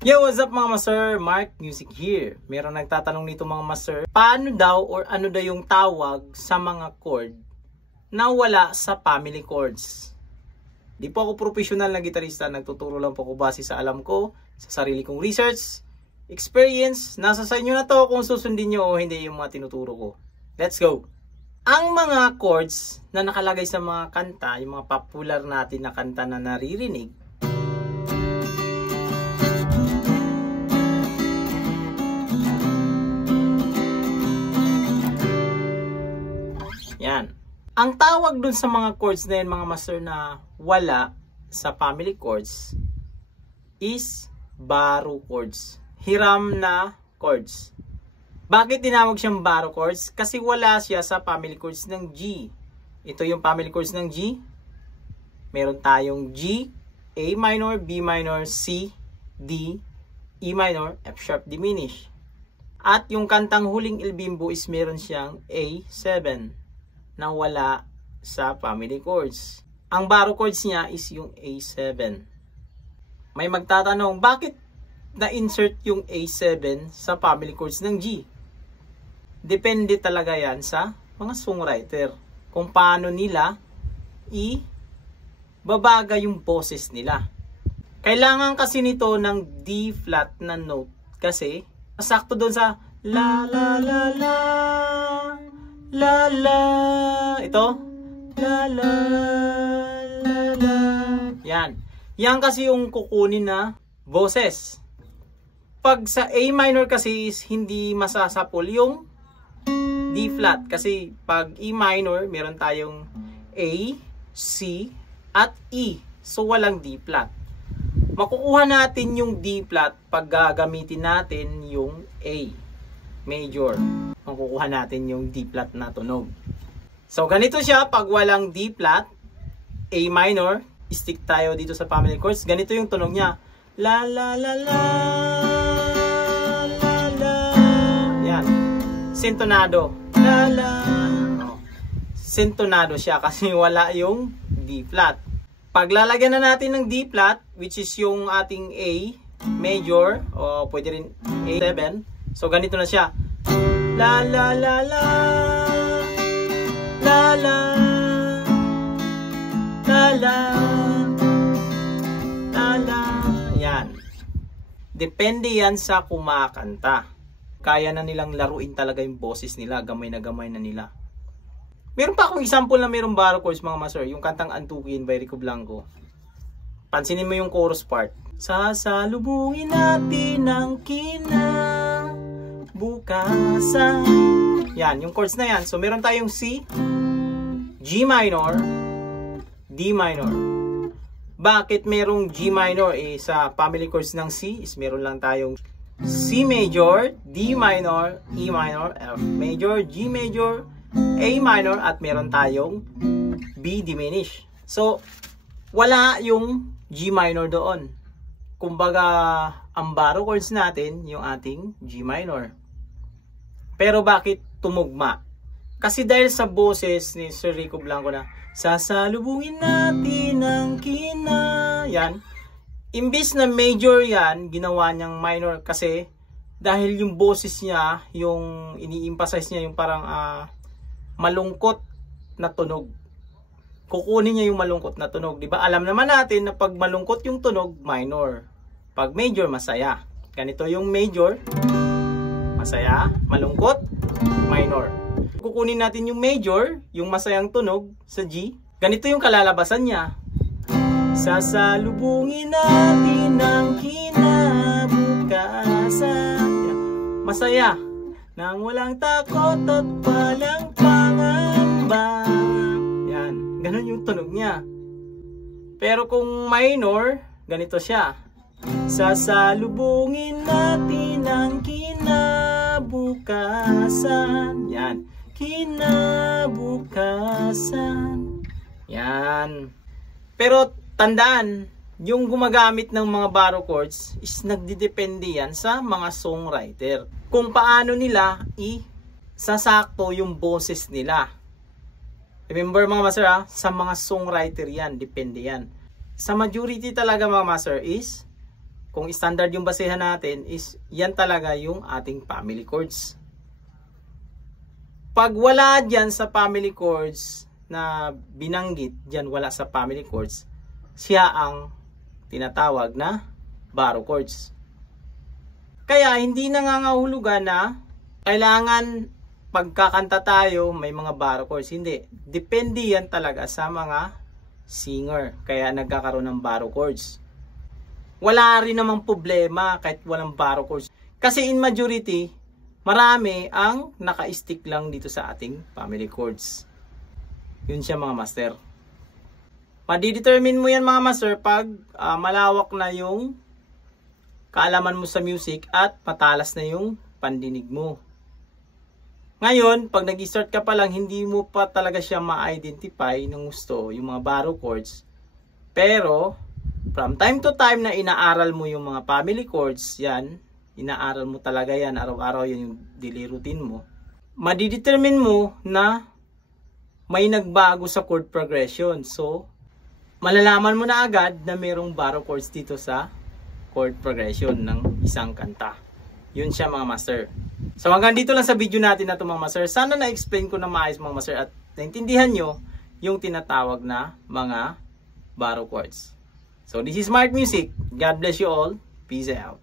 Yo, what's up mga master? Mark Music here. Meron nagtatanong nito mga master, paano daw or ano daw yung tawag sa mga chord na wala sa family chords? Di po ako professional na gitarista, nagtuturo lang po ako base sa alam ko, sa sarili kong research, experience. Nasa sa inyo na to kung susundin nyo o hindi yung mga tinuturo ko. Let's go! Ang mga chords na nakalagay sa mga kanta, yung mga popular natin na kanta na naririnig, yan. Ang tawag dun sa mga chords na yan mga master na wala sa family chords is baro chords. Hiram na chords. Bakit tinawag siyang baro chords? Kasi wala siya sa family chords ng G. Ito yung family chords ng G. Meron tayong G, A minor, B minor, C, D, E minor, F sharp diminished. At yung kantang Huling El Bimbo is meron siyang A7 na wala sa family chords. Ang baro chords niya is yung A7. May magtatanong, bakit na-insert yung A7 sa family chords ng G? Depende talaga yan sa mga songwriter. Kung paano nila i-babaga yung boses nila. Kailangan kasi nito ng D flat na note. Kasi, masakto doon sa la la la la la la, ito la la la la, yan kasi yung kukunin na boses. Pag sa A minor kasi is hindi masasapol yung D flat, kasi pag E minor meron tayong A, C at E, so walang D flat. Makukuha natin yung D flat pag gagamitin natin yung A major. Makukuha natin yung D flat na tunog. So ganito siya pag walang D flat, A minor, stick tayo dito sa family chords. Ganito yung tunog niya. La la la la la la. Yan. Sintonado. La la. Sintonado siya kasi wala yung D flat. Pag lalagyan na natin ng D flat, which is yung ating A major, o pwede rin A7. So ganito na siya. La la la la la la la la la la. Yan. Depende yan sa kumakanta. Kaya na nilang laruin talaga yung boses nila. Gamay na nila. Meron pa akong example na mayroong baro chords mga master. Yung kantang Antukin by Rico Blanco. Pansinin mo yung chorus part. Sasalubungin natin ang kinabukasan. Yan, yung chords na yan. So, meron tayong C, G minor, D minor. Bakit merong G minor? Sa family chords ng C is meron lang tayong C major, D minor, E minor, F major, G major, A minor, at meron tayong B diminished. So, wala yung G minor doon. Kumbaga, ang baro chords natin, yung ating G minor. Pero bakit tumugma? Kasi dahil sa boses ni Sir Rico Blanco na sasalubungin natin ang yan. Imbis na major yan, ginawa niyang minor kasi dahil yung boses niya, yung ini-emphasize niya yung parang malungkot na tunog. Kukunin niya yung malungkot na tunog. Diba? Alam naman natin na pag malungkot yung tunog, minor. Pag major, masaya. Ganito yung major, masaya, malungkot, minor. Kukunin natin yung major, yung masayang tunog sa G. Ganito yung kalalabasan niya. Sasalubungin natin ang kinabukasan. Masaya, nang walang takot at walang pangamba. Yan, ganun yung tunog niya. Pero kung minor, ganito siya. Sasalubungin natin ang kinabukasan. Yan. Kinabukasan. Yan. Pero tandaan, yung gumagamit ng mga baro chords is nagdidepende yan sa mga songwriter. Kung paano nila isasakto yung boses nila. Remember mga master sa mga songwriter yan, depende yan. Sa majority talaga mga master is kung standard yung basehan natin, is yan talaga yung ating family chords. Pag wala dyan sa family chords na binanggit, dyan wala sa family chords, siya ang tinatawag na baroque chords. Kaya hindi nangangahulugan na kailangan pagkakanta tayo may mga baroque chords. Hindi. Depende yan talaga sa mga singer. Kaya nagkakaroon ng baroque chords. Wala rin namang problema kahit walang baroque chords. Kasi in majority, marami ang naka-stick lang dito sa ating family chords. Yun siya mga master. Madidetermine mo yan mga master pag malawak na yung kaalaman mo sa music at matalas na yung pandinig mo. Ngayon, pag nag-start ka pa lang, hindi mo pa talaga siya ma-identify ng gusto, yung mga baroque chords. Pero, from time to time na inaaral mo yung mga family chords, yan, inaaral mo talaga yan, araw-araw yan yung daily routine mo, madidetermine mo na may nagbago sa chord progression. So, malalaman mo na agad na mayroong baroque chords dito sa chord progression ng isang kanta. Yun siya mga master. So hanggang dito lang sa video natin na ito mga master. Sana na-explain ko na maayos mga master at naintindihan nyo yung tinatawag na mga baroque chords. So this is Mark Music. God bless you all. Peace out.